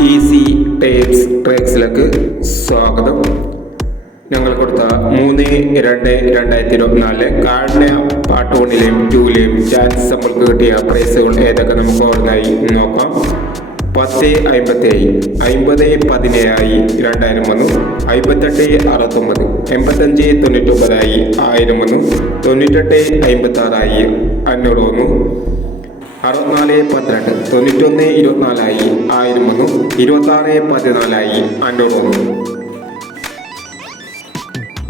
Easy tapes ട്രേക്സിലേക്ക് സ്വാഗതം. ഞങ്ങൾ കൊടുത്ത മൂന്ന് രണ്ട് രണ്ടായിരത്തി ഇരുപത്തിനാലിലെ കാർഡിന പാർട്ട് വണ്ണിലെയും ടൂവിലെയും ചാൻസ് നമ്മൾക്ക് കിട്ടിയ പ്രൈസുകൾ ഏതൊക്കെ നമുക്ക് ഓർമ്മയായി നോക്കാം. പത്ത് അമ്പത്തേഴ് അമ്പത് പതിനേഴായി രണ്ടായിരം വന്നു. അമ്പത്തെട്ട് അറുപത്തൊമ്പത് എൺപത്തഞ്ച് തൊണ്ണൂറ്റൊമ്പതായി ആയിരം വന്നു. തൊണ്ണൂറ്റെട്ട് അമ്പത്താറായി അഞ്ഞൂറ് വന്നു. അറുപത്തിനാല് പന്ത്രണ്ട് തൊണ്ണൂറ്റൊന്ന് ഇരുപത്തിനാലായി ആയിരം ഇരുപത്താറ് പതിനാലായി അഞ്ഞൂറ്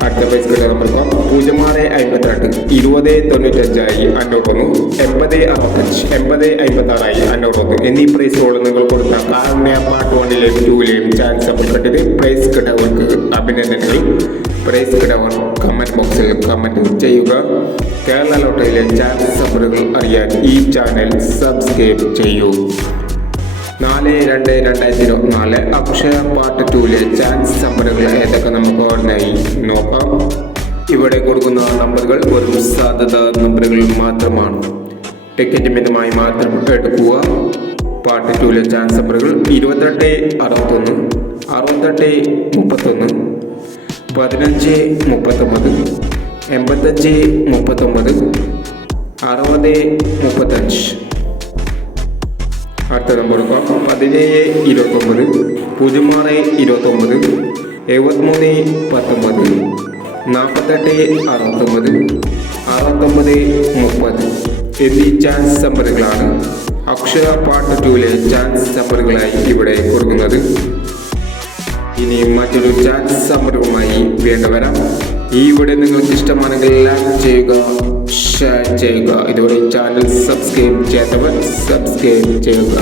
അടുത്ത പൈസ നമ്പർ പൂജ്യം ആറ് അമ്പത്തിരണ്ട് ഇരുപത് തൊണ്ണൂറ്റഞ്ചായി അഞ്ഞൂറ് വന്നു എൺപത് അറുപത്തഞ്ച് എൺപത് അമ്പത്താറായി അഞ്ഞൂറ് വന്നു എന്നീ പ്രൈസുകൾ നിങ്ങൾ കൊടുത്ത കാർണ്യ പാർട്ട് വണ്ണിലെയും ടൂവിലെയും ചാൻസ് അപ്പിൽപ്പെട്ടത് പ്രൈസ് കിട്ടവർക്ക് അഭിനന്ദനങ്ങൾ. പ്രൈസ് കിട്ടവർ കമന്റ് ബോക്സിൽ കമന്റ് ചെയ്യുക. കേരള ലോട്ടറിയിലെ ചാൻസ് സഫറുകൾ അറിയാൻ ഈ ചാനൽ സബ്സ്ക്രൈബ് ചെയ്യൂ. നാല് രണ്ട് രണ്ടായിരത്തി ഇരുപത്തിനാല് അക്ഷയ പാർട്ട് ടൂലെ ചാൻസ് നമ്പറുകൾ ഏതൊക്കെ നമുക്ക് ഓർമ്മയായി നോക്കാം. ഇവിടെ കൊടുക്കുന്ന നമ്പറുകൾ വെറും സാധ്യത നമ്പറുകൾ മാത്രമാണ്. ടിക്കറ്റ് മിതമായി മാത്രം എടുക്കുക. പാർട്ട് ടൂലെ ചാൻസ് നമ്പറുകൾ ഇരുപത്തെട്ട് അറുപത്തൊന്ന് അറുപത്തെട്ട് മുപ്പത്തൊന്ന് പതിനഞ്ച് മുപ്പത്തൊമ്പത് എൺപത്തഞ്ച് മുപ്പത്തൊമ്പത് അറുപത് മുപ്പത്തഞ്ച്. അടുത്ത നമ്പർ കൊടുക്കാം പതിനേഴ് ഇരുപത്തൊമ്പത് പൂജ്യം ആറ് ഇരുപത്തൊമ്പത് എഴുപത്തിമൂന്ന് പത്തൊമ്പത് നാൽപ്പത്തെട്ട് അറുപത്തൊമ്പത് അറുപത്തൊമ്പത് മുപ്പത് എന്നീ ചാൻസ് നമ്പറുകളാണ് അക്ഷര പാർട്ട് ടൂവിലെ ചാൻസ് നമ്പറുകളായി ഇവിടെ കൊടുക്കുന്നത്. ഇനി മറ്റൊരു ചാൻസ് നമ്പറുമായി വേണ്ടവരാം ഈ വീഡിയോ നിങ്ങൾക്ക് ഇഷ്ടമാണെങ്കിൽ ലൈക്ക് ചെയ്യുക ഷെയർ ചെയ്യുക. ഇതുവരെ ചാനൽ സബ്സ്ക്രൈബ് ചെയ്യാത്തവർ സബ്സ്ക്രൈബ് ചെയ്യുക.